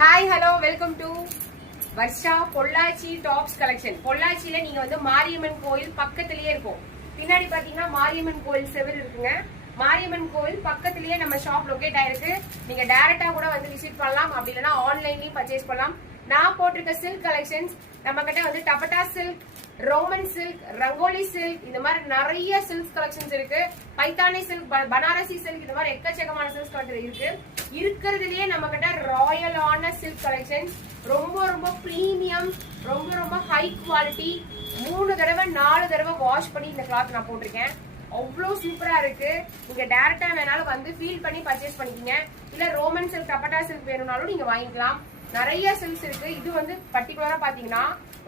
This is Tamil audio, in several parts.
Hi hello welcome to Varsha Pollachi tops collection. பொள்ளாச்சியில நீங்க வந்து மாரியம்மன் கோயில் பக்கத்திலேயே இருக்கும். பின்னாடி பாத்தீங்கன்னா மாரியம்மன் கோயில் செவில் இருக்குங்க. மாரியம்மன் கோயில் பக்கத்திலேயே நம்ம ஷாப் லொகேட் ஆயிருக்கு. நீங்க டைரக்டா கூட வந்து விசிட் பண்ணலாம், அப்படி இல்லைன்னா ஆன்லைன்லயும் பர்ச்சேஸ் பண்ணலாம். நான் போட்டிருக்க சில்க் கலெக்ஷன்ஸ் நம்ம கிட்ட வந்து dupatta silk, Roman silk, rangoli silk, இந்த மாதிரி நிறைய சில்க் கலெக்ஷன்ஸ் இருக்கு. பைத்தானி சில்க், பனாரசி சில்க், இந்த மாதிரி எக்கச்சக்கமான சில்க் கலெக்ஷன் இருக்கு. இருக்கிறதுலயே நம்ம கிட்ட ராயலான சில்க் கலெக்ஷன்ஸ், ரொம்ப ரொம்ப பிரீமியம், ரொம்ப ரொம்ப ஹை குவாலிட்டி. 3 தடவை 4 தடவை வாஷ் பண்ணி இந்த கிளாத் நான் போட்டிருக்கேன். அவ்வளோ சூப்பரா இருக்கு. நீங்க டைரக்டா வேணாலும் வந்து ஃபீல் பண்ணி பர்ச்சேஸ் பண்ணிக்கீங்க. இல்ல ரோமன் சில்க், டபட்டா சில்க் வேணும்னாலும் நீங்க வாங்கிக்கலாம். நிறைய சில்க்ஸ் இருக்கு. இது வந்து பர்டிகுலரா பாத்தீங்கன்னா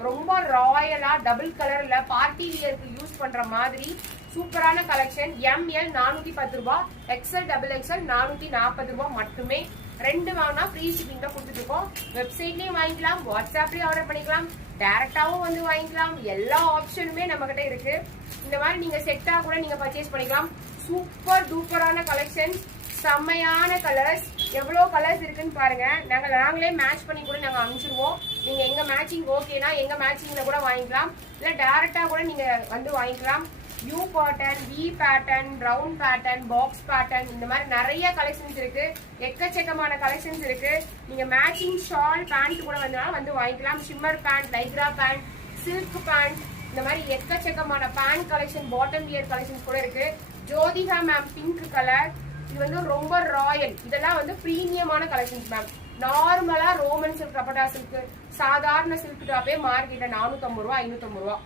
ரொம்ப ராயலா டபுள் கலர்ல பார்ட்டி வியருக்கு யூஸ் பண்ற மாதிரி சூப்பரான கலெக்ஷன். ML 410 ரூபாய், XL XXL 440 ரூபாய் மட்டுமே. 2 வாங்கினா ஃப்ரீ ஷிப்பிங் தான் கொடுத்துட்டு இருக்கோம். வெப்சைட்லயும் வாங்கிக்கலாம், வாட்ஸ்அப்லயும் ஆர்டர் பண்ணிக்கலாம், டைரக்டாவும் வந்து வாங்கிக்கலாம். எல்லா ஆப்ஷனுமே நம்ம கிட்ட இருக்கு. இந்த மாதிரி நீங்க செட்டா கூட நீங்க பர்ச்சேஸ் பண்ணிக்கலாம். சூப்பர் டூப்பரான கலெக்ஷன், செம்மையான கலர்ஸ். எவ்வளவு கலர்ஸ் இருக்குன்னு பாருங்க. நாங்களே மேட்ச் பண்ணி கூட நாங்க அனுப்பிச்சிருவோம். நீங்க எங்க மேட்சிங் ஓகேனா எங்க மேட்சிங்ல கூட வாங்கிக்கலாம், இல்ல டைரக்டா கூட நீங்க வந்து வாங்கிக்கலாம். U pattern, V pattern, round pattern, box pattern, இந்த மாதிரி நிறைய கலெக்ஷன்ஸ் இருக்கு. எக்கச்சக்கமான கலெக்ஷன்ஸ் இருக்கு. நீங்க மேட்சிங் ஷால், பேண்ட் கூட வந்து வாங்கிக்கலாம். Shimmer pant, lycra pant, silk pant, இந்த மாதிரி எக்கச்சக்கமான pant collection, bottom wear collections கூட இருக்கு. ஜோதிகா மேம் பிங்க் கலர், இது வந்து ரொம்ப ராயல். இதெல்லாம் வந்து பிரீமியமான கலெக்ஷன்ஸ் மேம். நார்மலா ரோமன் சில்க், டபட்டா சில்க், சாதாரண சில்க் டாப்பே மார்க்கெட்ல 450 ரூபா, 550 ரூபா,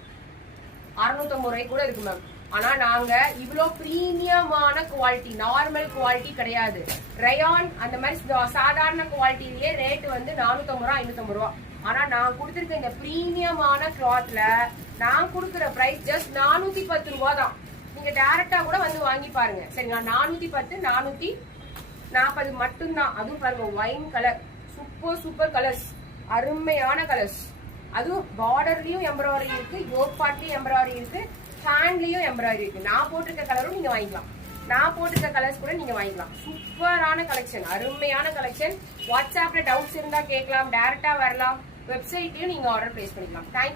650 ரூபாய் கூட இருக்கு மேம். ஆனா நாங்க இவ்வளவு பிரீமியமான குவாலிட்டி, நார்மல் குவாலிட்டி கிடையாது. ரயான் அந்த மாதிரி சாதாரண குவாலிட்டிலேயே ரேட் வந்து 450 ரூபா, 550 ரூபா. ஆனா நான் கொடுத்திருக்க இந்த பிரீமியமான கிளாத்ல நான் கொடுக்குற பிரைஸ் ஜஸ்ட் 410 ரூபா தான். நீங்க டைரக்டா கூட வந்து வாங்கி பாருங்க சரிங்களா. 410, 440 மட்டும்தான். அதுவும் பாருங்க, wine colour, super super colours, அருமையான கலர்ஸ். அதுவும் பார்டர்லயும் எம்ப்ராய்டரி இருக்கு, யோக் பார்ட்லயும் எம்ப்ராய்டரி இருக்கு, ஹேண்ட்லயும் எம்ப்ராய்டரி இருக்கு. நான் போட்டிருக்க கலரும் நீங்க வாங்கிக்கலாம், நான் போட்டிருக்க கலர்ஸ் கூட நீங்க வாங்கிக்கலாம். சூப்பரான கலெக்ஷன், அருமையான கலெக்ஷன். வாட்ஸ்அப்ல டவுட்ஸ் இருந்தா கேட்கலாம், டைரக்டா வரலாம், வெப்சைட்லயும் நீங்க ஆர்டர் பிளேஸ் பண்ணிக்கலாம். தேங்க்யூ.